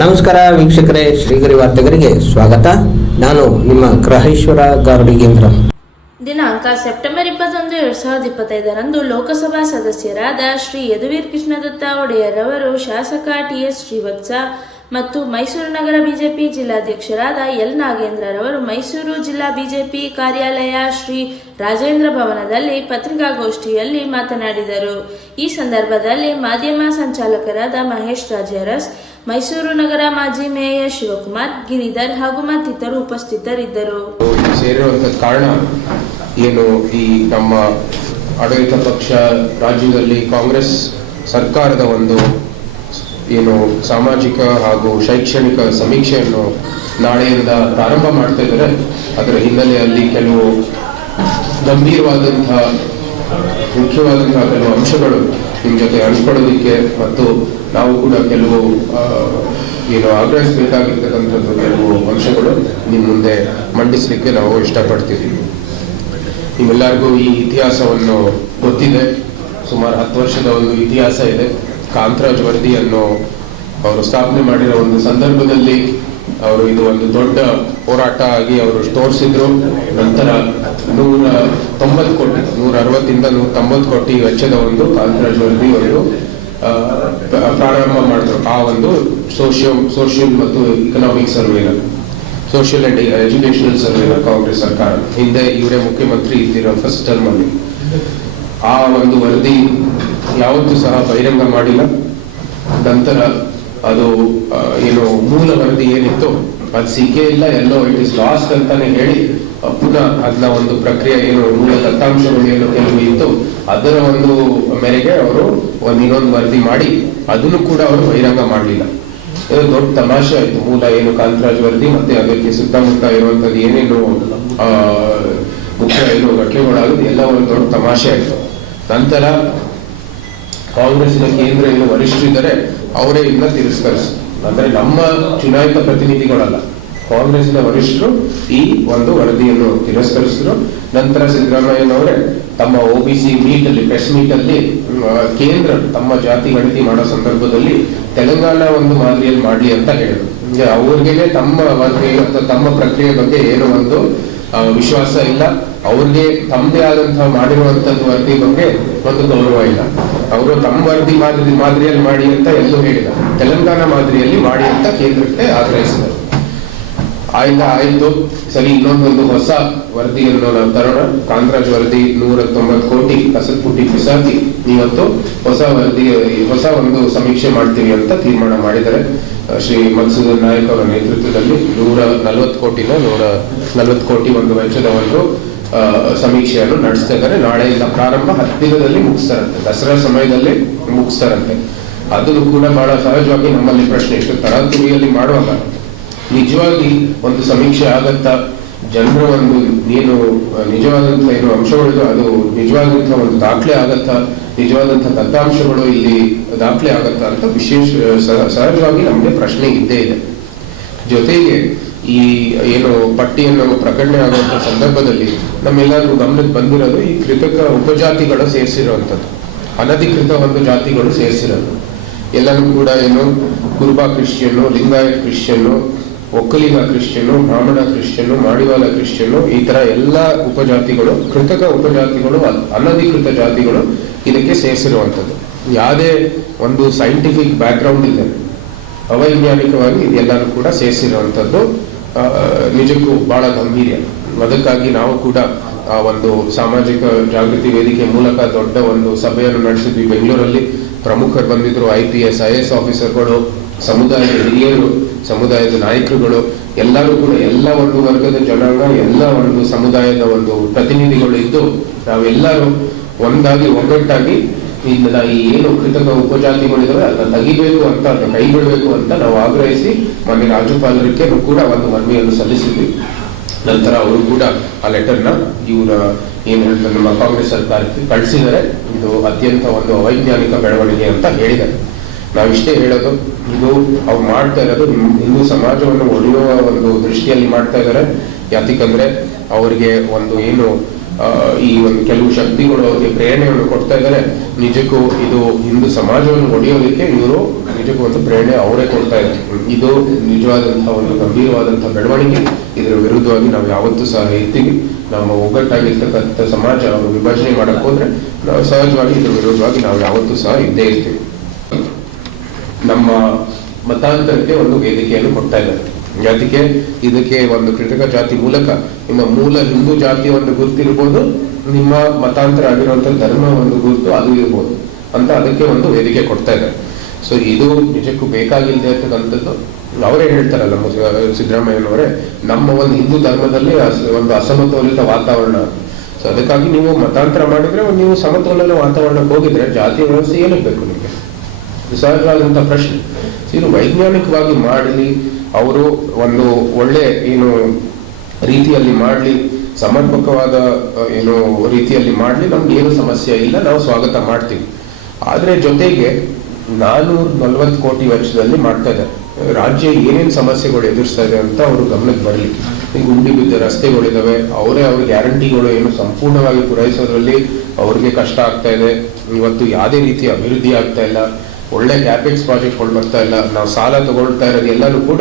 ನಮಸ್ಕಾರ ವೀಕ್ಷಕರೇ, ಶ್ರೀಗರಿ ವಾರ್ತೆಗರಿಗೆ ಸ್ವಾಗತ. ನಾನು ನಿಮ್ಮ ಗ್ರಹೇಶ್ವರ ಗಾರುಡಿಗೇಂದ್ರ ದಿನಾಂಕ ಸೆಪ್ಟೆಂಬರ್ ಇಪ್ಪತ್ತೊಂದು, ಎರಡ್ ಸಾವಿರದ ಇಪ್ಪತ್ತೈದರಂದು ಲೋಕಸಭಾ ಸದಸ್ಯರಾದ ಶ್ರೀ ಯದುವೀರ್ ಕೃಷ್ಣದತ್ತ ಒಡೆಯರ್ ಅವರು ಶಾಸಕ ಟಿಎಸ್ ಶ್ರೀವತ್ಸ ಮತ್ತು ಮೈಸೂರು ನಗರ ಬಿಜೆಪಿ ಜಿಲ್ಲಾಧ್ಯಕ್ಷರಾದ ಎಲ್ ನಾಗೇಂದ್ರರವರು ಮೈಸೂರು ಜಿಲ್ಲಾ ಬಿಜೆಪಿ ಕಾರ್ಯಾಲಯ ಶ್ರೀ ರಾಜೇಂದ್ರ ಭವನದಲ್ಲಿ ಪತ್ರಿಕಾಗೋಷ್ಠಿಯಲ್ಲಿ ಮಾತನಾಡಿದರು. ಈ ಸಂದರ್ಭದಲ್ಲಿ ಮಾಧ್ಯಮ ಸಂಚಾಲಕರಾದ ಮಹೇಶ್ ರಾಜರಸ್, ಮೈಸೂರು ನಗರ ಮಾಜಿ ಮೇಯರ್ ಶಿವಕುಮಾರ್, ಗಿರಿಧರ್ ಹಾಗೂ ಮತ್ತಿತರು ಉಪಸ್ಥಿತರಿದ್ದರು. ಕಾರಣ ಏನು ಈ ನಮ್ಮ ಆಡಳಿತ ಪಕ್ಷ ರಾಜ್ಯದಲ್ಲಿ ಕಾಂಗ್ರೆಸ್ ಸರ್ಕಾರದ ಒಂದು ಏನು ಸಾಮಾಜಿಕ ಹಾಗೂ ಶೈಕ್ಷಣಿಕ ಸಮೀಕ್ಷೆಯನ್ನು ನಾಳೆಯಿಂದ ಪ್ರಾರಂಭ ಮಾಡ್ತಾ ಇದ್ದಾರೆ. ಅದರ ಹಿನ್ನೆಲೆಯಲ್ಲಿ ಕೆಲವು ಗಂಭೀರವಾದಂತಹ, ಮುಖ್ಯವಾದಂತಹ ಕೆಲವು ಅಂಶಗಳು ನಿಮ್ಮ ಜೊತೆ ಹಂಚ್ಕೊಳ್ಳೋದಕ್ಕೆ ಮತ್ತು ನಾವು ಕೂಡ ಕೆಲವು ಏನು ಆಗ್ರಹಿಸಬೇಕಾಗಿರ್ತಕ್ಕಂಥದ್ದು ಕೆಲವು ಅಂಶಗಳು ನಿಮ್ಮ ಮುಂದೆ ಮಂಡಿಸಲಿಕ್ಕೆ ನಾವು ಇಷ್ಟಪಡ್ತೀವಿ. ನಿಮ್ಮೆಲ್ಲರಿಗೂ ಈ ಇತಿಹಾಸವನ್ನು ಗೊತ್ತಿದೆ. ಸುಮಾರು ಹತ್ತು ವರ್ಷದ ಒಂದು ಇತಿಹಾಸ ಇದೆ. ಕಾಂತರಾಜ್ ಅನ್ನೋ ಅವರು ಸ್ಥಾಪನೆ ಮಾಡಿರೋ ಒಂದು ಸಂದರ್ಭದಲ್ಲಿ ಅವರು ಇದು ಒಂದು ದೊಡ್ಡ ಹೋರಾಟ ಆಗಿ ಅವರು ತೋರಿಸಿದ್ರು. ನಂತರ ನೂರ ತೊಂಬತ್ತು ಕೋಟಿ, ನೂರ ಅರವತ್ತಿಂದ ನೂರ ತೊಂಬತ್ತು ಕೋಟಿ ವೆಚ್ಚದ ಒಂದು ಕಾಂತರಾಜ್ ವರದಿ ಅವರು ಪ್ರಾರಂಭ ಮಾಡಿದ್ರು. ಆ ಒಂದು ಸೋಷಿಯಲ್ ಸೋಷಿಯಲ್ ಮತ್ತು ಇಕನಾಮಿಕ್ ಸರ್ವೇನ ಸೋಷಿಯಲ್ ಅಂಡ್ ಎಜುಕೇಶನಲ್ ಸರ್ವೇನ ಕಾಂಗ್ರೆಸ್ ಸರ್ಕಾರ. ಹಿಂದೆ ಇವರೇ ಮುಖ್ಯಮಂತ್ರಿ ಇದ್ದಿರೋ ಫಸ್ಟ್ ಟರ್ಮ್ ಅಲ್ಲಿ. ಆ ಒಂದು ವರದಿ ಯಾವತ್ತೂ ಸಹ ಬಹಿರಂಗ ಮಾಡಿಲ್ಲ. ನಂತರ ಅದು ಏನು ಮೂಲ ವರದಿ ಏನಿತ್ತು ಅದು ಸಿಕ್ಕೇ ಇಲ್ಲ. ಎಲ್ಲೋ ಇಟ್ ಇಸ್ ಲಾಸ್ಟ್ ಅಂತಾನೆ ಹೇಳಿ ಪುನಃ ಅದನ್ನ ಒಂದು ಪ್ರಕ್ರಿಯೆ ಏನು ಮೂಲ ದತ್ತಾಂಶಗಳು ಏನು ಕೆಲವು ಇತ್ತು ಅದರ ಒಂದು ಮೇರೆಗೆ ಅವರು ಒಂದು ಇನ್ನೊಂದು ವರದಿ ಮಾಡಿ ಅದನ್ನು ಕೂಡ ಅವರು ಬಹಿರಂಗ ಮಾಡಲಿಲ್ಲ. ಇದು ದೊಡ್ಡ ತಮಾಷೆ ಆಯ್ತು. ಮೂಲ ಏನು ಕಾಂತರಾಜ್ ವರದಿ ಮತ್ತೆ ಅದಕ್ಕೆ ಸುತ್ತಮುತ್ತ ಇರುವಂತದ್ದು ಏನೇನು ಮುಖ್ಯ ಏನು ಘಟನೆಗಳಾಗುದು ಎಲ್ಲ ಒಂದು ದೊಡ್ಡ ತಮಾಷೆ ಆಯ್ತು. ನಂತರ ಕಾಂಗ್ರೆಸ್ನ ಕೇಂದ್ರ ಏನು ವರಿಷ್ಠರಿದ್ದಾರೆ ಅವರೇ ಇದನ್ನ ತಿರಸ್ಕರಿಸ ಅಂದ್ರೆ ನಮ್ಮ ಚುನಾಯಿತ ಪ್ರತಿನಿಧಿಗಳಲ್ಲ. ಕಾಂಗ್ರೆಸ್ನ ವರಿಷ್ಠರು ಈ ಒಂದು ವರದಿಯನ್ನು ತಿರಸ್ಕರಿಸಿದ್ರು. ನಂತರ ಸಿದ್ದರಾಮಯ್ಯನವರೇ ತಮ್ಮ ಒ ಬಿ ಸಿ ಮೀಟ್ ಅಲ್ಲಿ ಪ್ರೆಸ್ ಮೀಟ್ ಅಲ್ಲಿ ಕೇಂದ್ರ ತಮ್ಮ ಜಾತಿ ಗಣತಿ ಮಾಡೋ ಸಂದರ್ಭದಲ್ಲಿ ತೆಲಂಗಾಣ ಒಂದು ಮಾದರಿಯಲ್ಲಿ ಮಾಡಿ ಅಂತ ಹೇಳಿದ್ರು. ಅವ್ರಿಗೆ ತಮ್ಮ ವರದಿ ಮತ್ತು ತಮ್ಮ ಪ್ರಕ್ರಿಯೆ ಬಗ್ಗೆ ಏನು ಒಂದು ವಿಶ್ವಾಸ ಇಲ್ಲ. ಅವ್ರಿಗೆ ತಮ್ಮದೇ ಆದಂತಹ ಮಾಡಿರುವಂತದ್ದು ವರದಿ ಬಗ್ಗೆ ಒಂದು ಗೌರವ ಇಲ್ಲ. ಅವರು ತಮ್ಮ ವರದಿ ಮಾದರಿ ಮಾದರಿಯಲ್ಲಿ ಮಾಡಿ ಅಂತ ಎಲ್ಲೂ ಹೇಳಿಲ್ಲ ತೆಲಂಗಾಣ ಮಾದರಿಯಲ್ಲಿ ಮಾಡಿ ಅಂತ ಕೇಂದ್ರಕ್ಕೆ ಆಗ್ರಹಿಸಿದರು. ಆಯ್ತಾ, ಆಯ್ತು. ಸರಿ, ಇನ್ನೊಂದೊಂದು ಹೊಸ ವರದಿಯನ್ನು ನಾವು ತರೋಣ. ಕಾಂತರಾಜ್ ವರದಿ ನೂರ ತೊಂಬತ್ತು ಕೋಟಿ ಕಸದ ಪುಟ್ಟಿ ಬಿಸಾಕಿ ಇವತ್ತು ಹೊಸ ವರದಿ, ಹೊಸ ಒಂದು ಸಮೀಕ್ಷೆ ಮಾಡ್ತೀವಿ ಅಂತ ತೀರ್ಮಾನ ಮಾಡಿದ್ದಾರೆ. ಶ್ರೀ ಮನ್ಸೂರ್ ನಾಯಕ್ ಅವರ ನೇತೃತ್ವದಲ್ಲಿ ನೂರ ನಲವತ್ತು ಕೋಟಿನ, ನೂರ ನಲವತ್ತು ಕೋಟಿ ಒಂದು ವೆಚ್ಚದ ಒಂದು ಸಮೀಕ್ಷೆಯನ್ನು ನಡೆಸ್ತಾ ಇದ್ದಾರೆ. ನಾಳೆಯಿಂದ ಪ್ರಾರಂಭ ಹತ್ತಿರದಲ್ಲಿ ಮುಗಿಸ್ತಾರಂತೆ. ದಸರಾ ಸಮಯದಲ್ಲಿ ಮುಗಿಸ್ತಾರಂತೆ. ಅದನ್ನು ಕೂಡ ಬಹಳ ಸಹಜವಾಗಿ ನಮ್ಮಲ್ಲಿ ಪ್ರಶ್ನೆ ಇಷ್ಟು ತರಾತುರಿಯಲ್ಲಿ ಮಾಡುವಾಗ ನಿಜವಾಗಿ ಒಂದು ಸಮೀಕ್ಷೆ ಆಗತ್ತಾ? ಜನರ ಒಂದು ಏನು ನಿಜವಾದಂತಹ ಏನು ಅಂಶಗಳಿದೆ ಅದು ನಿಜವಾದಂತಹ ಒಂದು ದಾಖಲೆ ಆಗತ್ತಾ? ನಿಜವಾದಂತಹ ದತ್ತಾಂಶಗಳು ಇಲ್ಲಿ ದಾಖಲೆ ಆಗತ್ತಾ ಅಂತ ವಿಶೇಷ, ಸಹ- ಸಹಜವಾಗಿ ನಮಗೆ ಪ್ರಶ್ನೆ ಇದ್ದೇ ಇದೆ. ಜೊತೆಗೆ ಈ ಏನು ಪಟ್ಟಿಯನ್ನು ಪ್ರಕಟಣೆ ಆಗುವಂತ ಸಂದರ್ಭದಲ್ಲಿ ನಮ್ಮೆಲ್ಲರಿಗೂ ಗಮನಕ್ಕೆ ಬಂದಿರೋದು ಈ ಕೃತಕ ಉಪಜಾತಿಗಳು ಸೇರಿಸಿರುವಂಥದ್ದು. ಅನಧಿಕೃತ ಒಂದು ಜಾತಿಗಳು ಸೇರಿಸಿರೋದು. ಎಲ್ಲರೂ ಕೂಡ ಏನು ಕುರುಬ Christian Lingayat Christian Vokkaliga Christian ಬ್ರಾಹ್ಮಣ ಕ್ರಿಶ್ಚಿಯನ್ನು ಮಾಡಿವಾಲ ಕ್ರಿಶ್ಚಿಯನ್ನು ಈ ತರ ಎಲ್ಲ ಉಪಜಾತಿಗಳು, ಕೃತಕ ಉಪಜಾತಿಗಳು ಅನ್- ಅನಧಿಕೃತ ಜಾತಿಗಳು ಇದಕ್ಕೆ ಸೇರಿಸಿರುವಂಥದ್ದು. ಯಾವುದೇ ಒಂದು ಸೈಂಟಿಫಿಕ್ ಬ್ಯಾಕ್ಗ್ರೌಂಡ್ ಇದೆ ಅವೈಜ್ಞಾನಿಕವಾಗಿ ಇದೆಲ್ಲರೂ ಕೂಡ ಸೇರಿಸಿರುವಂಥದ್ದು. ನಿಜಕ್ಕೂ ಬಹಳ ಗಂಭೀರ ಅದಕ್ಕಾಗಿ ನಾವು ಕೂಡ ಆ ಒಂದು ಸಾಮಾಜಿಕ ಜಾಗೃತಿ ವೇದಿಕೆ ಮೂಲಕ ದೊಡ್ಡ ಒಂದು ಸಭೆಯನ್ನು ನಡೆಸಿದ್ವಿ. ಬೆಂಗಳೂರಲ್ಲಿ ಪ್ರಮುಖರು ಬಂದಿದ್ರು I P S I S ಆಫೀಸರ್ಗಳು ಸಮುದಾಯದ ಹಿರಿಯರು, ಸಮುದಾಯದ ನಾಯಕರುಗಳು, ಎಲ್ಲರೂ ಕೂಡ, ಎಲ್ಲ ಒಂದು ವರ್ಗದ ಜನಾಂಗ, ಎಲ್ಲ ಒಂದು ಸಮುದಾಯದ ಒಂದು ಪ್ರತಿನಿಧಿಗಳು ಇದ್ದು, ನಾವೆಲ್ಲರೂ ಒಂದಾಗಿ ಒಗ್ಗಟ್ಟಾಗಿ ಇದನ್ನ ಈ ಏನು ಕೃತಕ ಉಪಜಾತಿಗಳಿದಾವೆ, ಅದನ್ನ ತೆಗಿಬೇಕು ಅಂತ, ಅದನ್ನ ಕೈ ಬಿಡಬೇಕು ಅಂತ ನಾವು ಆಗ್ರಹಿಸಿ, ಮೊನ್ನೆ ರಾಜ್ಯಪಾಲರಿಗೆ ಕೂಡ ಒಂದು ಮನವಿಯನ್ನು ಸಲ್ಲಿಸಿದ್ವಿ. ನಂತರ ಅವರು ಕೂಡ ಆ ಲೆಟರ್ನ ಇವರ ಏನ್ ಹೇಳ್ತಾರೆ, ನಮ್ಮ ಕಾಂಗ್ರೆಸ್ ಸರ್ಕಾರಕ್ಕೆ ಕಳಿಸಿದರೆ ಇದು ಅತ್ಯಂತ ಒಂದು ಅವೈಜ್ಞಾನಿಕ ಬೆಳವಣಿಗೆ ಅಂತ ಹೇಳಿದ್ದಾರೆ. ನಾವಿಷ್ಟೇ ಹೇಳೋದು, ಇದು ಅವ್ರು ಮಾಡ್ತಾ ಇರೋದು ಹಿಂದೂ ಸಮಾಜವನ್ನು ಒಡೆಯುವ ಒಂದು ದೃಷ್ಟಿಯಲ್ಲಿ ಮಾಡ್ತಾ ಇದ್ದಾರೆ. ಯಾತಿಕಂದ್ರೆ ಅವರಿಗೆ ಒಂದು ಏನು ಈ ಒಂದು ಕೆಲವು ಶಕ್ತಿಗಳು ಅವರಿಗೆ ಪ್ರೇರಣೆಗಳು ಕೊಡ್ತಾ ಇದ್ದಾರೆ. ನಿಜಕ್ಕೂ ಇದು ಹಿಂದೂ ಸಮಾಜವನ್ನು ಒಡೆಯೋದಕ್ಕೆ ಇವರು ನಿಜಕ್ಕೂ ಒಂದು ಪ್ರೇರಣೆ ಅವರೇ ಕೊಡ್ತಾ ಇದ್ದಾರೆ. ಇದು ನಿಜವಾದಂತಹ ಒಂದು ಗಂಭೀರವಾದಂತಹ ಬೆಳವಣಿಗೆ. ಇದರ ವಿರುದ್ಧವಾಗಿ ನಾವು ಯಾವತ್ತೂ ಸಹ ಇರ್ತೀವಿ ನಮ್ಮ ಒಗ್ಗಟ್ಟಾಗಿರ್ತಕ್ಕಂಥ ಸಮಾಜ ವಿಭಜನೆ ಮಾಡಕ್ ಹೋದ್ರೆ ನಾವು ಸಹಜವಾಗಿ ಇದರ ವಿರುದ್ಧವಾಗಿ ನಾವು ಯಾವತ್ತೂ ಸಹ ಇದ್ದೇ ಇರ್ತೀವಿ. ನಮ್ಮ ಮತಾಂತರಕ್ಕೆ ಒಂದು ವೇದಿಕೆಯನ್ನು ಕೊಡ್ತಾ ಇದ್ದಾರೆ. ಅದಕ್ಕೆ ಇದಕ್ಕೆ ಒಂದು ಕೃತಕ ಜಾತಿ ಮೂಲಕ ನಿಮ್ಮ ಮೂಲ ಹಿಂದೂ ಜಾತಿಯ ಒಂದು ಗುರುತಿರ್ಬೋದು, ನಿಮ್ಮ ಮತಾಂತರ ಆಗಿರುವಂತ ಧರ್ಮ ಒಂದು ಗುರುತು ಅದು ಇರ್ಬೋದು ಅಂತ ಅದಕ್ಕೆ ಒಂದು ವೇದಿಕೆ ಕೊಡ್ತಾ ಇದ್ದಾರೆ ಸೊ ಇದು ನಿಜಕ್ಕೂ ಬೇಕಾಗಿಲ್ಲದೆ ಇರ್ತಕ್ಕಂಥದ್ದು. ಅವರೇ ಹೇಳ್ತಾರಲ್ಲ ಸಿದ್ದರಾಮಯ್ಯನವರೇ ನಮ್ಮ ಒಂದು ಹಿಂದೂ ಧರ್ಮದಲ್ಲಿ ಒಂದು ಅಸಮತೋಲಿತ ವಾತಾವರಣ ಸೊ ಅದಕ್ಕಾಗಿ ನೀವು ಮತಾಂತರ ಮಾಡಿದ್ರೆ, ನೀವು ಸಮತೋಲನ ವಾತಾವರಣಕ್ಕೆ ಹೋಗಿದ್ರೆ ಜಾತಿ ವ್ಯವಸ್ಥೆ ಏನಿರ್ಬೇಕು ಬೇಕು ನಿಮಗೆ? ಇದು ಸಹಜವಾದಂತಹ ಪ್ರಶ್ನೆ. ಇದು ವೈಜ್ಞಾನಿಕವಾಗಿ ಮಾಡಲಿ ಅವರು ಒಂದು ಒಳ್ಳೆ ಏನು ರೀತಿಯಲ್ಲಿ ಮಾಡಲಿ, ಸಮರ್ಪಕವಾದ ಏನು ರೀತಿಯಲ್ಲಿ ಮಾಡಲಿ, ನಮ್ಗೆ ಏನು ಸಮಸ್ಯೆ ಇಲ್ಲ, ನಾವು ಸ್ವಾಗತ ಮಾಡ್ತೀವಿ. ಆದರೆ ಜೊತೆಗೆ ನಾನೂರ ನಲ್ವತ್ತು ಕೋಟಿ ವರ್ಷದಲ್ಲಿ ಮಾಡ್ತಾ ಇದ್ದಾರೆ. ರಾಜ್ಯ ಏನೇನು ಸಮಸ್ಯೆಗಳು ಎದುರಿಸ್ತಾ ಇದೆ ಅಂತ ಅವರು ಗಮನಕ್ಕೆ ಬರಲಿ ಈಗ ಗುಂಡಿ ಬಿದ್ದ ರಸ್ತೆಗಳಿದ್ದಾವೆ ಅವರೇ ಅವ್ರ ಗ್ಯಾರಂಟಿಗಳು ಏನು ಸಂಪೂರ್ಣವಾಗಿ ಪೂರೈಸೋದ್ರಲ್ಲಿ ಅವ್ರಿಗೆ ಕಷ್ಟ ಆಗ್ತಾ ಇದೆ. ಇವತ್ತು ಯಾವುದೇ ರೀತಿ ಅಭಿವೃದ್ಧಿ ಆಗ್ತಾ ಇಲ್ಲ. ಒಳ್ಳೆ ಕ್ಯಾಪೆಕ್ಸ್ ಪ್ರಾಜೆಕ್ಟ್ಗಳು ಬರ್ತಾ ಇಲ್ಲ, ನಾವು ಸಾಲ ತಗೊಳ್ತಾ ಇರೋದು ಎಲ್ಲನೂ ಕೂಡ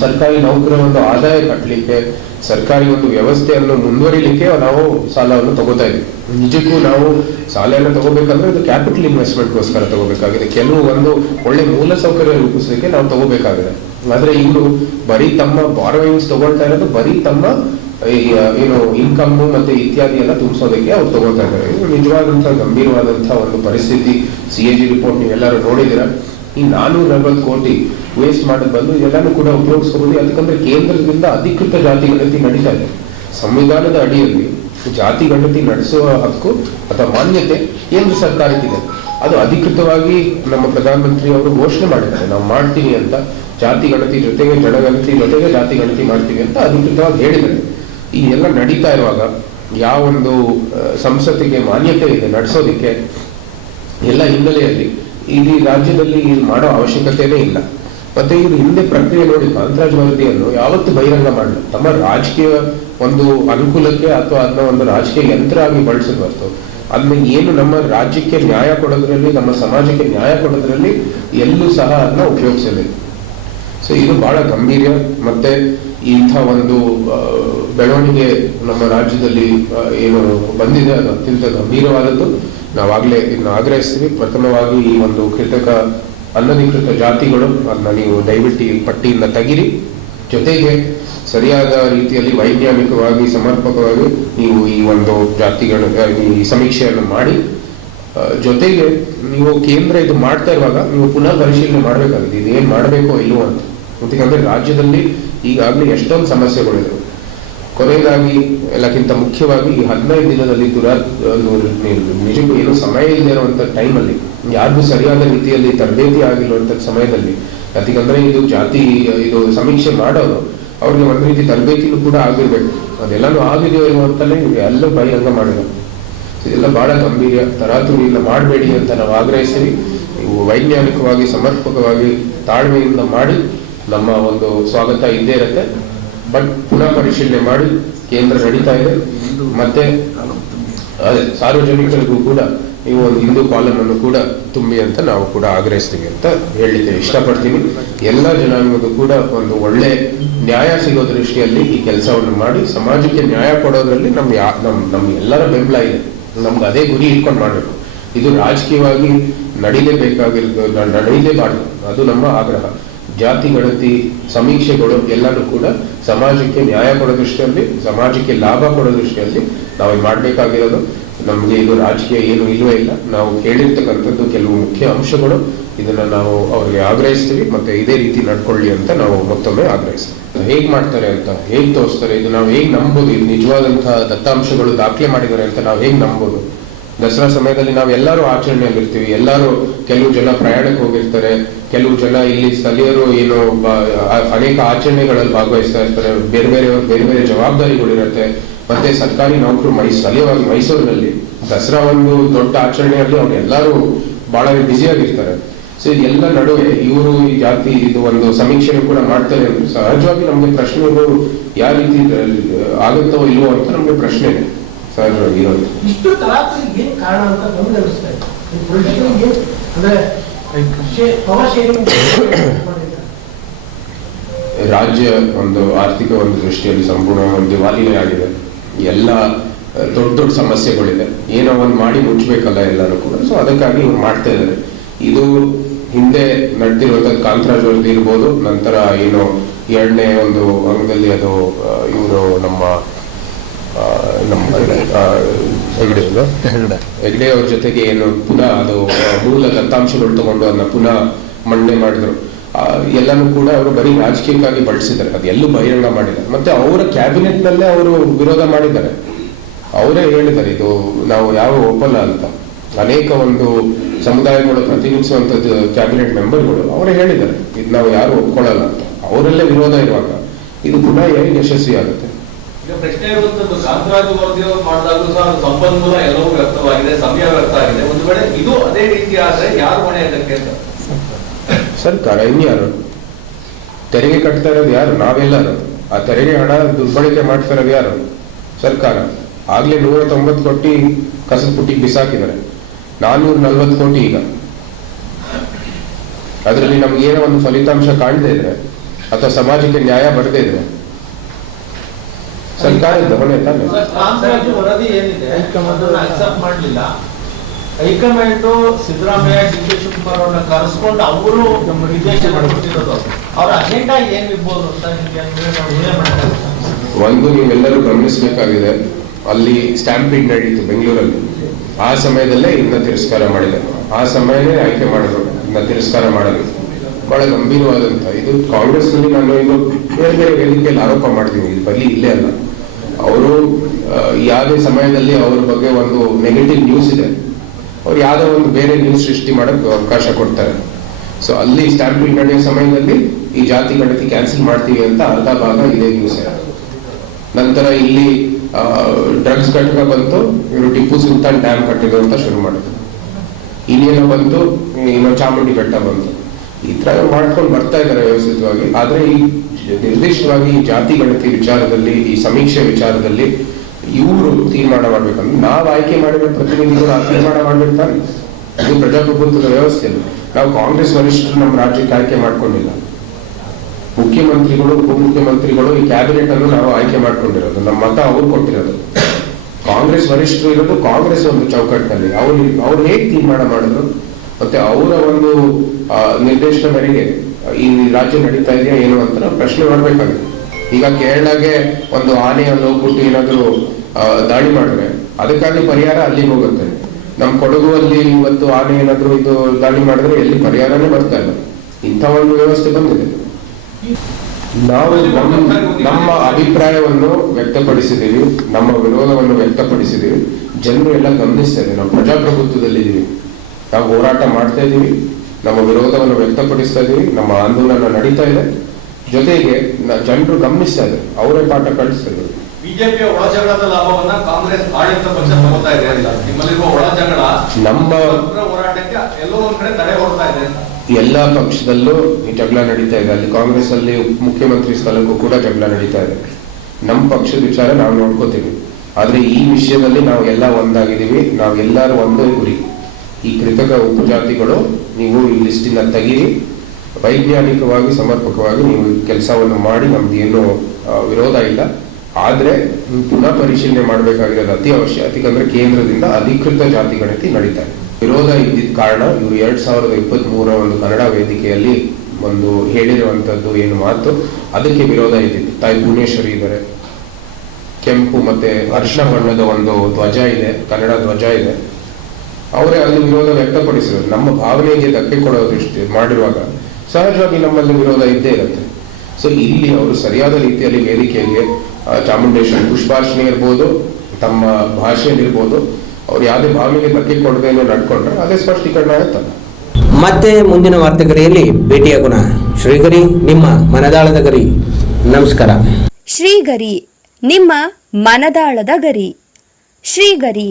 ಸರ್ಕಾರಿ ನೌಕರರ ಒಂದು ಆದಾಯ ಕಟ್ಟಲಿಕ್ಕೆ ಸರ್ಕಾರಿ ಒಂದು ವ್ಯವಸ್ಥೆಯನ್ನು ಮುಂದುವರಿಲಿಕ್ಕೆ ನಾವು ಸಾಲವನ್ನು ತಗೋತಾ ಇದ್ದೀವಿ. ನಿಜಕ್ಕೂ ನಾವು ಸಾಲವನ್ನು ತಗೋಬೇಕಂದ್ರೆ ಅದು ಕ್ಯಾಪಿಟಲ್ ಇನ್ವೆಸ್ಟ್ಮೆಂಟ್ಗೋಸ್ಕರ ತಗೋಬೇಕಾಗಿದೆ ಕೆಲವು ಒಂದು ಒಳ್ಳೆ ಮೂಲ ಸೌಕರ್ಯ ರೂಪಿಸಲಿಕ್ಕೆ ನಾವು ತಗೋಬೇಕಾಗಿದೆ ಆದರೆ ಇವರು ಬರೀ ತಮ್ಮ ಬಾರೋಯಿಂಗ್ಸ್ ತಗೊಳ್ತಾ ಇರೋದು ಬರೀ ತಮ್ಮ ಈ, ಏನು ಇನ್ಕಮ್ ಮತ್ತೆ ಇತ್ಯಾದಿ ಎಲ್ಲ ತುಂಬಿಸೋದಕ್ಕೆ ಅವ್ರು ತಗೋತಾ ಇದ್ದಾರೆ ಇದು ನಿಜವಾದಂತಹ ಗಂಭೀರವಾದಂತಹ ಒಂದು ಪರಿಸ್ಥಿತಿ. ಸಿ ಎ ಜಿ ರಿಪೋರ್ಟ್ ನೀವೆಲ್ಲರೂ ನೋಡಿದಿರ ಈ ನಾನೂರ ನಲವತ್ತು ಕೋಟಿ ವೇಸ್ಟ್ ಮಾಡೋದು ಬಂದು ಎಲ್ಲಾನು ಕೂಡ ಉಪಯೋಗಿಸ್ಕೋಬಹುದು ಯಾಕಂದ್ರೆ ಕೇಂದ್ರದಿಂದ ಅಧಿಕೃತ ಜಾತಿ ಗಣತಿ ನಡೀತಾ ಇದೆ. ಸಂವಿಧಾನದ ಅಡಿಯಲ್ಲಿ ಜಾತಿ ಗಣತಿ ನಡೆಸುವ ಹಕ್ಕು ಅಥವಾ ಮಾನ್ಯತೆ ಕೇಂದ್ರ ಸರ್ಕಾರಕ್ಕಿದೆ. ಅದು ಅಧಿಕೃತವಾಗಿ ನಮ್ಮ ಪ್ರಧಾನಮಂತ್ರಿ ಅವರು ಘೋಷಣೆ ಮಾಡಿದ್ದಾರೆ. ನಾವು ಮಾಡ್ತೀನಿ ಅಂತ ಜಾತಿ ಗಣತಿ ಜೊತೆಗೆ ಜನಗಣತಿ ಜೊತೆಗೆ ಜಾತಿ ಗಣತಿ ಮಾಡ್ತೀವಿ ಅಂತ ಅಧಿಕೃತವಾಗಿ ಹೇಳಿದ್ದಾರೆ. ಈ ಎಲ್ಲ ನಡೀತಾ ಇರುವಾಗ ಯಾವ ಒಂದು ಸಂಸತ್ತಿಗೆ ಮಾನ್ಯತೆ ಇದೆ ನಡೆಸೋದಿಕ್ಕೆ, ಎಲ್ಲ ಹಿನ್ನೆಲೆಯಲ್ಲಿ ಇಲ್ಲಿ ರಾಜ್ಯದಲ್ಲಿ ಇದು ಮಾಡೋ ಅವಶ್ಯಕತೆನೇ ಇಲ್ಲ. ಮತ್ತೆ ಇದು ಹಿಂದೆ ಪ್ರಕ್ರಿಯೆ ನೋಡಿ ಕಾಂತರಾಜ್ ವರದಿಯನ್ನು ಯಾವತ್ತು ಬಹಿರಂಗ ಮಾಡಲು ತಮ್ಮ ರಾಜಕೀಯ ಒಂದು ಅನುಕೂಲಕ್ಕೆ ಅಥವಾ ಅದನ್ನ ಒಂದು ರಾಜಕೀಯ ಯಂತ್ರ ಆಗಿ ಬಳಸಿದ ಹೊರತು ಅದನ್ನ ಏನು ನಮ್ಮ ರಾಜ್ಯಕ್ಕೆ ನ್ಯಾಯ ಕೊಡೋದ್ರಲ್ಲಿ, ನಮ್ಮ ಸಮಾಜಕ್ಕೆ ನ್ಯಾಯ ಕೊಡೋದ್ರಲ್ಲಿ ಎಲ್ಲೂ ಸಹ ಅದನ್ನ ಉಪಯೋಗಿಸಲಿಲ್ಲ ಸೊ ಇದು ಬಹಳ ಗಂಭೀರ ಮತ್ತೆ ಇಂಥ ಒಂದು ಬೆಳವಣಿಗೆ ನಮ್ಮ ರಾಜ್ಯದಲ್ಲಿ ಏನು ಬಂದಿದೆ, ಅದು ಅತ್ಯಂತ ಗಂಭೀರವಾದದ್ದು. ನಾವಾಗಲೇ ಇದನ್ನ ಆಗ್ರಹಿಸ್ತೀವಿ. ಪ್ರಥಮವಾಗಿ ಈ ಒಂದು ಕೃತಕ, ಅನಧಿಕೃತ ಜಾತಿಗಳು ಅದನ್ನ ನೀವು ದಯವಿಟ್ಟು ಪಟ್ಟಿಯಿಂದ ತೆಗಿರಿ. ಜೊತೆಗೆ ಸರಿಯಾದ ರೀತಿಯಲ್ಲಿ ವೈಜ್ಞಾನಿಕವಾಗಿ, ಸಮರ್ಪಕವಾಗಿ ನೀವು ಈ ಒಂದು ಜಾತಿಗಳ ಈ ಸಮೀಕ್ಷೆಯನ್ನು ಮಾಡಿ. ಜೊತೆಗೆ ನೀವು ಕೇಂದ್ರ ಇದು ಮಾಡ್ತಾ ಇರುವಾಗ ನೀವು ಪುನಃ ಪರಿಶೀಲನೆ ಮಾಡಬೇಕಾಗಿದೆ ಇದು ಏನ್ ಮಾಡಬೇಕೋ ಇಲ್ಲವೋ ಅಂತ. ಯಾಕಂದ್ರೆ ರಾಜ್ಯದಲ್ಲಿ ಈಗಾಗಲೇ ಎಷ್ಟೊಂದು ಸಮಸ್ಯೆಗಳಿವೆ ಕೊನೆಯದಾಗಿ, ಎಲ್ಲಕ್ಕಿಂತ ಮುಖ್ಯವಾಗಿ ಈ ಹದಿನೈದು ದಿನದಲ್ಲಿ ದುರಾತ್ ನಿಜಕ್ಕೂ ಏನು ಸಮಯ ಇಲ್ಲದೆ ಇರುವಂತ ಟೈಮಲ್ಲಿ ಯಾರಿಗೂ ಸರಿಯಾದ ರೀತಿಯಲ್ಲಿ ತರಬೇತಿ ಆಗಿರುವಂತ ಸಮಯದಲ್ಲಿ, ಯಾಕಂದ್ರೆ ಇದು ಜಾತಿ, ಇದು ಸಮೀಕ್ಷೆ ಮಾಡೋರು, ಅವ್ರಿಗೆ ಒಂದು ರೀತಿ ತರಬೇತಿನೂ ಕೂಡ ಆಗಿರ್ಬೇಕು. ಅದೆಲ್ಲಾನು ಆಗಿದೆಯೋ ಇಲ್ವೋ ಅಂತಲೇ ಇವ್ರು ಎಲ್ಲ ಬಹಿರಂಗ ಮಾಡಿದ್ರು ಇದೆಲ್ಲ ಬಹಳ ಗಂಭೀರ ತರಾತುರಿಯಿಂದ ಮಾಡಬೇಡಿ ಅಂತ ನಾವು ಆಗ್ರಹಿಸಿ ನೀವು ವೈಜ್ಞಾನಿಕವಾಗಿ, ಸಮರ್ಪಕವಾಗಿ ತಾಳ್ಮೆಯಿಂದ ಮಾಡಿ ನಮ್ಮ ಒಂದು ಸ್ವಾಗತ ಇದ್ದೇ ಇರುತ್ತೆ. ಬಟ್ ಪುನಃ ಪರಿಶೀಲನೆ ಮಾಡಿ ಕೇಂದ್ರ ನಡೀತಾ ಇದೆ. ಮತ್ತೆ ಅದೇ ಸಾರ್ವಜನಿಕರಿಗೂ ಕೂಡ ನೀವು ಒಂದು ಹಿಂದೂ ಕಾಲಮ್ ಅನ್ನು ಕೂಡ ತುಂಬಿ ಅಂತ ನಾವು ಕೂಡ ಆಗ್ರಹಿಸ್ತೀವಿ ಅಂತ ಹೇಳಲಿಕ್ಕೆ ಇಷ್ಟಪಡ್ತೀನಿ. ಎಲ್ಲ ಜನಾಂಗದ ಕೂಡ ಒಂದು ಒಳ್ಳೆ ನ್ಯಾಯ ಸಿಗೋ ದೃಷ್ಟಿಯಲ್ಲಿ ಈ ಕೆಲಸವನ್ನು ಮಾಡಿ ಸಮಾಜಕ್ಕೆ ನ್ಯಾಯ ಕೊಡೋದ್ರಲ್ಲಿ ನಮ್ ಯಾ ನಮ್ ನಮ್ ಎಲ್ಲರ ಬೆಂಬಲ ಇದೆ. ನಮ್ಗೆ ಅದೇ ಗುರಿ ಇಟ್ಕೊಂಡು ಮಾಡಬೇಕು. ಇದು ರಾಜಕೀಯವಾಗಿ ನಡೀಲೇಬೇಕಾಗಿರೋದು ನಡೀಲೇಬಾರ್ದು. ಅದು ನಮ್ಮ ಆಗ್ರಹ. ಜಾತಿ, ಗಣತಿ ಸಮೀಕ್ಷೆಗಳು ಎಲ್ಲನೂ ಕೂಡ ಸಮಾಜಕ್ಕೆ ನ್ಯಾಯ ಕೊಡೋ ದೃಷ್ಟಿಯಲ್ಲಿ, ಸಮಾಜಕ್ಕೆ ಲಾಭ ಕೊಡೋ ದೃಷ್ಟಿಯಲ್ಲಿ ನಾವು ಮಾಡಬೇಕಾಗಿರೋದು. ನಮಗೆ ಇದು ರಾಜಕೀಯ ಏನು ಇಲ್ಲವೇ ಇಲ್ಲ. ನಾವು ಕೇಳಿರ್ತಕ್ಕಂಥದ್ದು ಕೆಲವು ಮುಖ್ಯ ಅಂಶಗಳು. ಇದನ್ನ ನಾವು ಅವ್ರಿಗೆ ಆಗ್ರಹಿಸ್ತೀವಿ. ಮತ್ತೆ ಇದೇ ರೀತಿ ನಡ್ಕೊಳ್ಳಿ ಅಂತ ನಾವು ಮತ್ತೊಮ್ಮೆ ಆಗ್ರಹಿಸ್ತೀವಿ. ಹೇಗ್ ಮಾಡ್ತಾರೆ ಅಂತ, ಹೇಗ್ ತೋರಿಸ್ತಾರೆ? ಇದು ನಾವು ಹೇಗ್ ನಂಬೋದು? ಇದು ನಿಜವಾದಂತಹ ದತ್ತಾಂಶಗಳು ದಾಖಲೆ ಮಾಡಿದ್ದಾರೆ ಅಂತ ನಾವು ಹೇಗ್ ನಂಬೋದು? ದಸರಾ ಸಮಯದಲ್ಲಿ ನಾವು ಎಲ್ಲರೂ ಆಚರಣೆಯಲ್ಲಿರ್ತೀವಿ ಎಲ್ಲರೂ ಕೆಲವು ಜನ ಪ್ರಯಾಣಕ್ಕೆ ಹೋಗಿರ್ತಾರೆ. ಕೆಲವು ಜನ ಇಲ್ಲಿ ಸ್ಥಳೀಯರು ಏನು ಅನೇಕ ಆಚರಣೆಗಳಲ್ಲಿ ಭಾಗವಹಿಸ್ತಾ ಇರ್ತಾರೆ. ಬೇರೆ ಬೇರೆ ಬೇರೆ ಬೇರೆ ಜವಾಬ್ದಾರಿಗಳಿರುತ್ತೆ ಮತ್ತೆ ಸರ್ಕಾರಿ ನೌಕರು ಮೈ, ಸ್ಥಳೀಯವಾಗಿ ಮೈಸೂರಿನಲ್ಲಿ ದಸರಾ ಒಂದು ದೊಡ್ಡ ಆಚರಣೆಯಲ್ಲಿ ಅವ್ರು ಎಲ್ಲರೂ ಬಹಳ ಬ್ಯುಸಿಯಾಗಿರ್ತಾರೆ ಸೊ ಇದೆಲ್ಲ ನಡುವೆ ಇವರು ಈ ಜಾತಿ, ಇದು ಒಂದು ಸಮೀಕ್ಷೆ ಕೂಡ ಮಾಡ್ತಾರೆ. ಸಹಜವಾಗಿ ನಮಗೆ ಪ್ರಶ್ನೆಗಳು ಯಾವ ರೀತಿ ಆಗುತ್ತೋ ಇಲ್ವೋ ಅಂತ ನಮ್ಗೆ ಪ್ರಶ್ನೆ ಸಹಜವಾಗಿ ಇರೋದು. ಇಷ್ಟು ತರಾತುರಿ ಏನು ಕಾರಣ ಅಂತ ನಮ್ಗೆ ಅನಿಸ್ತಾ ಇದೆ? ಏನ್ ಅಂದ್ರೆ ಪವರ್ ಶೇರಿಂಗ್ ರಾಜ್ಯ ಒಂದು ಆರ್ಥಿಕ ಒಂದು ದೃಷ್ಟಿಯಲ್ಲಿ ಸಂಪೂರ್ಣ ಒಂದು ದಿವಾಲಿನೇ ಆಗಿದೆ. ಎಲ್ಲ ದೊಡ್ಡ ದೊಡ್ಡ ಸಮಸ್ಯೆಗಳಿದೆ. ಏನೋ ಒಂದು ಮಾಡಿ ಮುಚ್ಚಬೇಕಲ್ಲ ಎಲ್ಲರೂ ಕೂಡ. ಸೊ ಅದಕ್ಕಾಗಿ ಇವ್ರು ಮಾಡ್ತಾ ಇದ್ದಾರೆ. ಇದು ಹಿಂದೆ ನಡೆದಿರುವಂಥದ್ದು ಕಾಂತರಾಜ್ ಅವ್ರದ್ದು ಇರ್ಬೋದು ನಂತರ ಏನು ಎರಡನೇ ಒಂದು ಅಂಗದಲ್ಲಿ ಅದು ಇವರು ನಮ್ಮ ನಮ್ಮ ಹೆಗ್ಡೆ? ಹೆಗ್ಡೆ ಅವ್ರ ಜೊತೆಗೆ ಏನು ಪುನಃ ಅದು ಮೂಲ ದತ್ತಾಂಶಗಳು ತಗೊಂಡು ಅದನ್ನ ಪುನಃ ಮಂಡನೆ ಮಾಡಿದ್ರು. ಎಲ್ಲಾನು ಕೂಡ ಅವರು ಬರೀ ರಾಜಕೀಯಕ್ಕಾಗಿ ಬಳಸಿದ್ದಾರೆ. ಅದು ಎಲ್ಲೂ ಬಹಿರಂಗ ಮಾಡಿದ್ದಾರೆ ಮತ್ತೆ ಅವರ ಕ್ಯಾಬಿನೆಟ್ ನಲ್ಲೇ ಅವರು ವಿರೋಧ ಮಾಡಿದ್ದಾರೆ. ಅವರೇ ಹೇಳಿದ್ದಾರೆ, ಇದು ನಾವು ಯಾವ ಒಪ್ಪಲ್ಲ ಅಂತ. ಅನೇಕ ಒಂದು ಸಮುದಾಯಗಳು ಪ್ರತಿನಿಧಿಸುವಂತದ್ದು ಕ್ಯಾಬಿನೆಟ್ ಮೆಂಬರ್ಗಳು ಅವರೇ ಹೇಳಿದ್ದಾರೆ. ಇದು ನಾವು ಯಾರು ಒಪ್ಕೊಳ್ಳಲ್ಲ ಅಂತ. ಅವರಲ್ಲೇ ವಿರೋಧ ಇರುವಾಗ ಇದು ಪುನಃ ಯಶಸ್ವಿ ಆಗುತ್ತೆ ಪ್ರಶ್ನೆ ಇರುವಂತದ್ದು ಕಾಂತರಾಜು ವರದಿ ಮಾಡಿದಾಗಲೂ ಸಹ ಸಂಪನ್ಮೂಲ ಎಲ್ಲವೂ ವ್ಯಕ್ತವಾಗಿದೆ, ಸಮಯ ವ್ಯಕ್ತ ಆಗಿದೆ ಒಂದು ವೇಳೆ ಇದು ಅದೇ ರೀತಿ ಆದ್ರೆ ಯಾರು ಹೊಣೆ ಅದಕ್ಕೆ ಅಂತ? ಸರ್ಕಾರ ಇನ್ಯಾರು? ತೆರಿಗೆ ಕಟ್ತಾ ಇರೋದು ಯಾರು? ನಾವೆಲ್ಲರೂ. ಆ ತೆರಿಗೆ ಹಣ ದುರ್ಬಳಕೆ ಮಾಡ್ತಾ ಇರೋದು ಯಾರು? ಸರ್ಕಾರ. ಆಗ್ಲೇ ನೂರ ತೊಂಬತ್ತು ಕೋಟಿ ಕಸದ ಪುಟ್ಟಿಗೆ ಬಿಸಾಕಿದ್ದಾರೆ. ನಾನ್ನೂರ ನಲ್ವತ್ತು ಕೋಟಿ ಈಗ. ಅದರಲ್ಲಿ ನಮ್ಗೆ ಏನೋ ಒಂದು ಫಲಿತಾಂಶ ಕಾಣದೇ ಇದ್ರೆ, ಅಥವಾ ಸಮಾಜಕ್ಕೆ ನ್ಯಾಯ ಬರದೇ ಇದ್ರೆ ಸರ್ಕಾರದ ಹೊಣೆ ತಾನೆ ಕಾಂತರಾಜು ವರದಿ ಏನಿದೆ ಅದನ್ನ ಅಕ್ಸೆಪ್ಟ್ ಮಾಡಲಿಲ್ಲ. High command Siddaramaiah D K Shivakumar ಅವ್ರನ್ನ ಕರೆಸ್ಕೊಂಡು ಅವರು ನಿರ್ದೇಶನ ಮಾಡ್ಕೊಟ್ಟಿರೋದು ಅವ್ರ ಅಜೆಂಡಾ ಏನಿರ್ಬೋದು ಅಂತ ನಿಮ್ಗೆ ಒಂದು ನೀವೆಲ್ಲರೂ ಗಮನಿಸಬೇಕಾಗಿದೆ ಅಲ್ಲಿ ಸ್ಟ್ಯಾಂಪಿಂಗ್ ನಡೀತು ಬೆಂಗಳೂರಲ್ಲಿ. ಆ ಸಮಯದಲ್ಲೇ ಇದನ್ನ ತಿರಸ್ಕಾರ ಮಾಡಿದೆ. ಆ ಸಮಯನೇ ಆಯ್ಕೆ ಮಾಡಿದ್ರು ಇದನ್ನ ತಿರಸ್ಕಾರ ಮಾಡಲು ಬಹಳ ಗಂಭೀರವಾದಂತ ಇದು. ಕಾಂಗ್ರೆಸ್ನಲ್ಲಿ ನಾನು ಇದು ಬೇರೆ ಬೇರೆ ವೇದಿಕೆಯಲ್ಲಿ ಆರೋಪ ಮಾಡ್ತೀನಿ. ಇದು ಬರೀ ಇಲ್ಲೇ ಅಲ್ಲ. ಅವರು ಯಾವುದೇ ಸಮಯದಲ್ಲಿ ಅವ್ರ ಬಗ್ಗೆ ಒಂದು ನೆಗೆಟಿವ್ ನ್ಯೂಸ್ ಇದೆ. ಅವ್ರು ಯಾವುದೋ ಒಂದು ಬೇರೆ ನ್ಯೂಸ್ ಸೃಷ್ಟಿ ಮಾಡಕ್ ಅವಕಾಶ ಕೊಡ್ತಾರೆ. ಸೊ ಅಲ್ಲಿ ಸ್ಟ್ಯಾಂಪಿಂಗ್ ನಡೆಯೋ ಸಮಯದಲ್ಲಿ ಈ ಜಾತಿ ಗಣತಿ ಕ್ಯಾನ್ಸಲ್ ಮಾಡ್ತೀವಿ ಅಂತ ಅರ್ಧ ಭಾಗ ಇದೇ ನ್ಯೂಸ್ ನಂತರ ಇಲ್ಲಿ ಡ್ರಗ್ಸ್ ಘಟಕ ಬಂತು. ಇವರು ಟಿಪ್ಪು ಸುಲ್ತಾನ್ ಡ್ಯಾಮ್ ಕಟ್ಟಿದ್ರು ಅಂತ ಶುರು ಮಾಡಿದ್ರು. ಇನ್ನೇನೋ ಬಂತು ಇನ್ನೊಂದು ಚಾಮುಂಡಿ ಬೆಟ್ಟ ಬಂತು. ಈ ತರ ಮಾಡ್ಕೊಂಡು ಬರ್ತಾ ಇದ್ದಾರೆ ವ್ಯವಸ್ಥಿತವಾಗಿ. ಆದ್ರೆ ಈ ನಿರ್ದಿಷ್ಟವಾಗಿ ಈ ಜಾತಿ ಗಣತಿ ವಿಚಾರದಲ್ಲಿ, ಈ ಸಮೀಕ್ಷೆ ವಿಚಾರದಲ್ಲಿ ಇವರು ತೀರ್ಮಾನ ಮಾಡ್ಬೇಕಂದ್ರೆ, ನಾವು ಆಯ್ಕೆ ಮಾಡಿದ ಪ್ರತಿನಿಧಿಗಳು ಆ ತೀರ್ಮಾನ ಮಾಡ್ಬೇಕಾದ್ರೆ ಇದು ಪ್ರಜಾಪ್ರಭುತ್ವದ ವ್ಯವಸ್ಥೆ ನಾವು ಕಾಂಗ್ರೆಸ್ ವರಿಷ್ಠರು ನಮ್ಮ ರಾಜ್ಯಕ್ಕೆ ಆಯ್ಕೆ ಮಾಡ್ಕೊಂಡಿಲ್ಲ. ಮುಖ್ಯಮಂತ್ರಿಗಳು, ಉಪಮುಖ್ಯಮಂತ್ರಿಗಳು ಈ ಕ್ಯಾಬಿನೆಟ್ ಅನ್ನು ನಾವು ಆಯ್ಕೆ ಮಾಡ್ಕೊಂಡಿರೋದು. ನಮ್ಮ ಮತ ಅವ್ರು ಕೊಟ್ಟಿರೋದು. ಕಾಂಗ್ರೆಸ್ ವರಿಷ್ಠರು ಇರೋದು ಕಾಂಗ್ರೆಸ್ ಒಂದು ಚೌಕಟ್ಟಲ್ಲಿ ಅವ್ರು ಅವ್ರು ಹೇಗೆ ತೀರ್ಮಾನ ಮಾಡಿದ್ರು? ಮತ್ತೆ ಅವರ ಒಂದು ನಿರ್ದೇಶನ ಮೇರೆಗೆ ಈ ರಾಜ್ಯ ನಡೀತಾ ಇದೆಯಾ ಏನು ಅಂತ ಪ್ರಶ್ನೆ ಮಾಡ್ಬೇಕಾಗಿದೆ ಈಗ ಕೇರಳಗೆ ಒಂದು ಆನೆಯನ್ನು ಹೋಗ್ಬಿಟ್ಟು ಏನಾದರೂ ದಾಳಿ ಮಾಡಿದ್ರೆ, ಅದಕ್ಕಾಗಿ ಪರಿಹಾರ ಅಲ್ಲಿಗೆ ಹೋಗುತ್ತೆ. ನಮ್ಮ ಕೊಡಗುವಲ್ಲಿ ಇವತ್ತು ಆನೆ ಏನಾದ್ರೂ ಇದು ದಾಳಿ ಮಾಡಿದ್ರೆ ಎಲ್ಲಿ ಪರಿಹಾರನೇ ಬರ್ತಾ ಇಲ್ಲ. ಇಂಥ ಒಂದು ವ್ಯವಸ್ಥೆ ಬಂದಿದೆ. ನಾವು ನಮ್ಮ ನಮ್ಮ ಅಭಿಪ್ರಾಯವನ್ನು ವ್ಯಕ್ತಪಡಿಸಿದ್ದೀವಿ, ನಮ್ಮ ವಿರೋಧವನ್ನು ವ್ಯಕ್ತಪಡಿಸಿದ್ದೀವಿ. ಜನರು ಎಲ್ಲ ಗಮನಿಸ್ತಾ ಇದ್ದೀವಿ ನಾವು ಪ್ರಜಾಪ್ರಭುತ್ವದಲ್ಲಿದ್ದೀವಿ. ನಾವು ಹೋರಾಟ ಮಾಡ್ತಾ ಇದ್ದೀವಿ ನಮ್ಮ ವಿರೋಧವನ್ನು ವ್ಯಕ್ತಪಡಿಸ್ತಾ ಇದ್ದೀವಿ ನಮ್ಮ ಆಂದೋಲನ ನಡೀತಾ ಇದೆ. ಜೊತೆಗೆ ಜನರು ಗಮನಿಸ್ತಾ ಇದ್ದಾರೆ ಅವರೇ ಪಾಠ ಕಳಿಸ್ತಾ ಇದ್ದಾರೆ. ಬಿಜೆಪಿಯ ಒಳ ಲಾಭವನ್ನ ಕಾಂಗ್ರೆಸ್ ಆಡಳಿತ ಪಕ್ಷ ತಗೋತಾ ಇದೆ ಅಂತ. ನಿಮ್ಮಲ್ಲಿರುವ ಒಳ ನಮ್ಮ ಸ್ವತಂತ್ರ ಹೋರಾಟಕ್ಕೆ ಎಲ್ಲೋ ಒಂದ್ ಕಡೆ ತಡೆ ಹೊಡ್ತಾ ಇದೆ ಅಂತ. ಎಲ್ಲ ಪಕ್ಷದಲ್ಲೂ ಈ ಜಗಳ ನಡೀತಾ ಇದೆ. ಅಲ್ಲಿ ಕಾಂಗ್ರೆಸ್ ಅಲ್ಲಿ ಮುಖ್ಯಮಂತ್ರಿ ಸ್ಥಳಕ್ಕೂ ಕೂಡ ಜಗಳ ನಡೀತಾ ಇದೆ. ನಮ್ಮ ಪಕ್ಷದ ವಿಚಾರ ನಾವು ನೋಡ್ಕೋತೀವಿ. ಆದ್ರೆ ಈ ವಿಷಯದಲ್ಲಿ ನಾವು ಎಲ್ಲ ಒಂದಾಗಿದ್ದೀವಿ. ನಾವೆಲ್ಲರೂ ಒಂದೇ ಗುರಿ. ಈ ಕೃತಕ ಉಪಜಾತಿಗಳು ನೀವು ಈ ಲಿಸ್ಟಿನ ತೆಗೀರಿ ವೈಜ್ಞಾನಿಕವಾಗಿ, ಸಮರ್ಪಕವಾಗಿ ನೀವು ಕೆಲಸವನ್ನು ಮಾಡಿ, ನಮ್ದು ಏನು ವಿರೋಧ ಇಲ್ಲ. ಆದರೆ ಪುನಃ ಪರಿಶೀಲನೆ ಮಾಡಬೇಕಾಗಿರೋದು ಅತಿ ಅವಶ್ಯ. ಯಾಕಂದ್ರೆ ಕೇಂದ್ರದಿಂದ ಅಧಿಕೃತ ಜಾತಿ ಗಣತಿ ನಡೀತಾ ವಿರೋಧ ಇದ್ದಿದ್ದ ಕಾರಣ ಇವರು ಎರಡ್ ಸಾವಿರದ ಇಪ್ಪತ್ತ್ ಮೂರ ಒಂದು ಕನ್ನಡ ವೇದಿಕೆಯಲ್ಲಿ ಒಂದು ಹೇಳಿರುವಂತದ್ದು ಏನು ಮಾತು, ಅದಕ್ಕೆ ವಿರೋಧ ಇದ್ದಿತ್ತು ತಾಯಿ ಭುವನೇಶ್ವರಿ ಇದ್ದಾರೆ. ಕೆಂಪು ಮತ್ತೆ ಅರ್ಶನ ಬಣ್ಣದ ಒಂದು ಧ್ವಜ ಇದೆ. ಕನ್ನಡ ಧ್ವಜ ಇದೆ. ಅವರೇ ಅಲ್ಲಿ ವಿರೋಧ ವ್ಯಕ್ತಪಡಿಸಿದ್ರು. ನಮ್ಮ ಭಾವನೆಗೆ ಧಕ್ಕೆ ಕೊಡೋ ದೃಷ್ಟಿ ಮಾಡಿರುವಾಗ ಸಹಜವಾಗಿ ನಮ್ಮಲ್ಲಿ ವಿರೋಧ ಇದ್ದೇ ಇರುತ್ತೆ. ಸೊ ಇಲ್ಲಿ ಅವರು ಸರಿಯಾದ ರೀತಿಯಲ್ಲಿ ವೇದಿಕೆಯಲ್ಲಿ ಚಾಮುಂಡೇಶ್ವರ ಪುಷ್ಪಾರ್ಚನೆ ಇರ್ಬೋದು ತಮ್ಮ ಭಾಷೆಯಲ್ಲಿರ್ಬೋದು ಅವ್ರು ಯಾವುದೇ ಭಾವನೆಗೆ ಧಕ್ಕೆ ಕೊಡದೆ ನಡ್ಕೊಂಡ್ರೆ ಅದೇ ಸ್ಪಷ್ಟೀಕರಣ ಆಯ್ತಲ್ಲ ಮತ್ತೆ ಮುಂದಿನ ವಾರ್ತೆಗರಿಯಲ್ಲಿ ಭೇಟಿಯಾಗೋಣ ಶ್ರೀಗರಿ ನಿಮ್ಮ ಮನದಾಳದ ಗರಿ. ನಮಸ್ಕಾರ. ಶ್ರೀಗರಿ ನಿಮ್ಮ ಮನದಾಳದ ಗರಿ. ಶ್ರೀಗರಿ